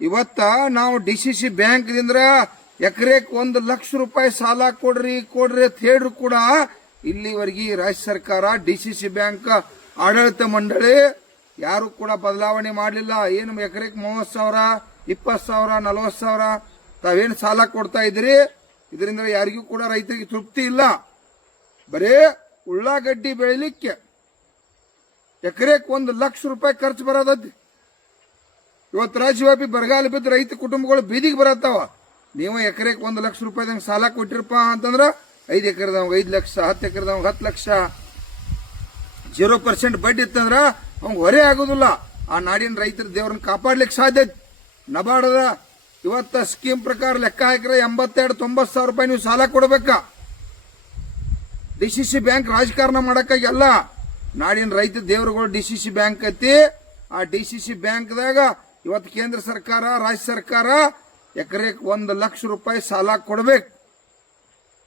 ಇವತ್ತ ನಾವು DCC bank ದಿಂದ ಎಕರೆಕ್ 1 ಲಕ್ಷ ರೂಪಾಯಿ ಸಾಲ ಕೊಡ್ರಿ ಅಂತ ಹೇಳ್ರು ಕೂಡ ಇಲ್ಲಿವರೆಗೆ ರಾಜ್ಯ ಸರ್ಕಾರ ಡಿಸಿಸಿ ಬ್ಯಾಂಕ್ ಆಡಳಿತ ಮಂಡಳಿ ಯಾರು ಕೂಡ ಬದಲಾವಣೆ ಮಾಡಲಿಲ್ಲ. ಏನು ಎಕರೆಕ್ 30,000, 20,000, 40,000 ತಾವೇನು ಸಾಲ ಕೊಡ್ತಾ ಇದ್ರಿ, ಇದರಿಂದ ಯಾರಿಗೂ ಕೂಡ ರೈತರಿಗೆ ತೃಪ್ತಿ ಇಲ್ಲ. ಬರೇ ಉಳ್ಳಾಗಡ್ಡಿ ಬೆಳಿಲಿಕ್ಕೆ ಎಕರೆಕ್ 1 ಲಕ್ಷ ರೂಪಾಯಿ ಖರ್ಚು ಬರೋದೈತಿ. ಇವತ್ತು ರಾಜ್ಯವ್ಯಾಪಿ ಬರಗಾಲ ಬಿದ್ದು ರೈತ ಕುಟುಂಬಗಳು ಬೀದಿಗೆ ಬರತ್ತಾವ. ನೀವು ಎಕರೆಕ್ 1 ಲಕ್ಷ ರೂಪಾಯಿದಂಗೆ ಸಾಲ ಕೊಟ್ಟಿರಪ್ಪ ಅಂತಂದ್ರ 5 ಎಕರೆದವ್ 5 ಲಕ್ಷ, 10 ಎಕರೆದವ್ 10 ಲಕ್ಷ, 0% ಬಡ್ಡಿ ಇತ್ತಂದ್ರ ಅವ್ಗೆ ಹೊರೆ ಆಗೋದಿಲ್ಲ. ಆ ನಾಡಿನ ರೈತರ ದೇವ್ರನ್ನ ಕಾಪಾಡ್ಲಿಕ್ಕೆ ಸಾಧ್ಯ. ನಬಾರ್ಡದ ಇವತ್ತ ಸ್ಕೀಮ್ ಪ್ರಕಾರ ಲೆಕ್ಕ ಹಾಕಿದ್ರೆ 82-90 ರೂಪಾಯಿ ನೀವು ಸಾಲ ಕೊಡಬೇಕಾ. ಡಿಸಿಸಿ ಬ್ಯಾಂಕ್ ರಾಜಕಾರಣ ಮಾಡಕ್ಕಾಗಲ್ಲ. ನಾಡಿನ ರೈತ ದೇವರುಗಳು ಡಿಸಿಸಿ ಬ್ಯಾಂಕ್ ಐತಿ. ಆ ಡಿಸಿಸಿ ಬ್ಯಾಂಕ್ದಾಗ ಇವತ್ತು ಕೇಂದ್ರ ಸರ್ಕಾರ, ರಾಜ್ಯ ಸರ್ಕಾರ ಎಕರೆಕ್ 1 ಲಕ್ಷ ರೂಪಾಯಿ ಸಾಲ ಕೊಡಬೇಕು.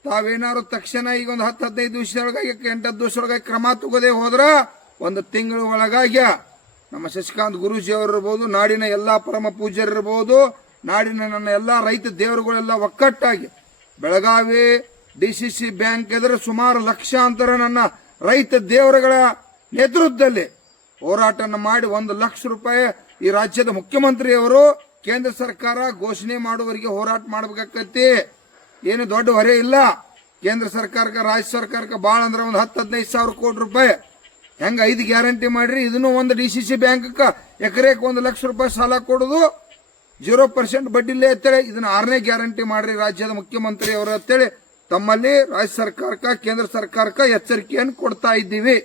ತಾವೇನಾದ್ರು ತಕ್ಷಣ ಈಗ ಒಂದು 10-15 ದಿವಸದೊಳಗಾಗಿ 8 ದಿವಸದೊಳಗಾಗಿ ಕ್ರಮ ತಗೋದೇ ಹೋದ್ರ 1 ತಿಂಗಳ ಒಳಗಾಗಿ ನಮ್ಮ ಶಶಿಕಾಂತ್ ಗುರೂಜಿ ಅವರು ಇರಬಹುದು, ನಾಡಿನ ಎಲ್ಲಾ ಪರಮ ಪೂಜ್ಯರಿರಬಹುದು, ನಾಡಿನ ನನ್ನ ಎಲ್ಲಾ ರೈತ ದೇವರುಗಳೆಲ್ಲ ಒಕ್ಕಟ್ಟಾಗಿ ಬೆಳಗಾವಿ ಡಿಸಿಸಿ ಬ್ಯಾಂಕ್ ಎದುರು ಸುಮಾರು ಲಕ್ಷಾಂತರ ನನ್ನ ರೈತ ದೇವರುಗಳ ನೇತೃತ್ವದಲ್ಲಿ ಹೋರಾಟ ಮಾಡಿ 1 ಲಕ್ಷ ರೂಪಾಯಿ ಈ ರಾಜ್ಯದ ಮುಖ್ಯಮಂತ್ರಿಯವರು ಕೇಂದ್ರ ಸರ್ಕಾರ ಘೋಷಣೆ ಮಾಡುವವರಿಗೆ ಹೋರಾಟ ಮಾಡಬೇಕಾಗತ್ತೆ. ಏನು ದೊಡ್ಡ ಹೊರೆ ಇಲ್ಲ. ಕೇಂದ್ರ ಸರ್ಕಾರಕ್ಕೆ, ರಾಜ್ಯ ಸರ್ಕಾರಕ್ಕೆ ಬಾಳ ಅಂದ್ರೆ ಒಂದು 10-15 ಸಾವಿರ ಕೋಟಿ ರೂಪಾಯಿ ಹೆಂಗ 5 ಗ್ಯಾರಂಟಿ ಮಾಡ್ರಿ. ಇದನ್ನು ಒಂದು ಡಿಸಿಸಿ ಬ್ಯಾಂಕ್ ಎಕರೆಕ್ 1 ಲಕ್ಷ ರೂಪಾಯಿ ಸಾಲ ಕೊಡುದು 0% ಬಡ್ಡಿಲ್ಲೇ ಅಂತೇಳಿ ಇದನ್ನ 6ನೇ ಗ್ಯಾರಂಟಿ ಮಾಡ್ರಿ ರಾಜ್ಯದ ಮುಖ್ಯಮಂತ್ರಿ ಅವರು ಅಂತೇಳಿ ತಮ್ಮಲ್ಲಿ ರಾಜ್ಯ ಸರ್ಕಾರಕ್ಕೆ, ಕೇಂದ್ರ ಸರ್ಕಾರಕ್ಕೆ ಎಚ್ಚರಿಕೆಯನ್ನು ಕೊಡ್ತಾ ಇದ್ದೀವಿ.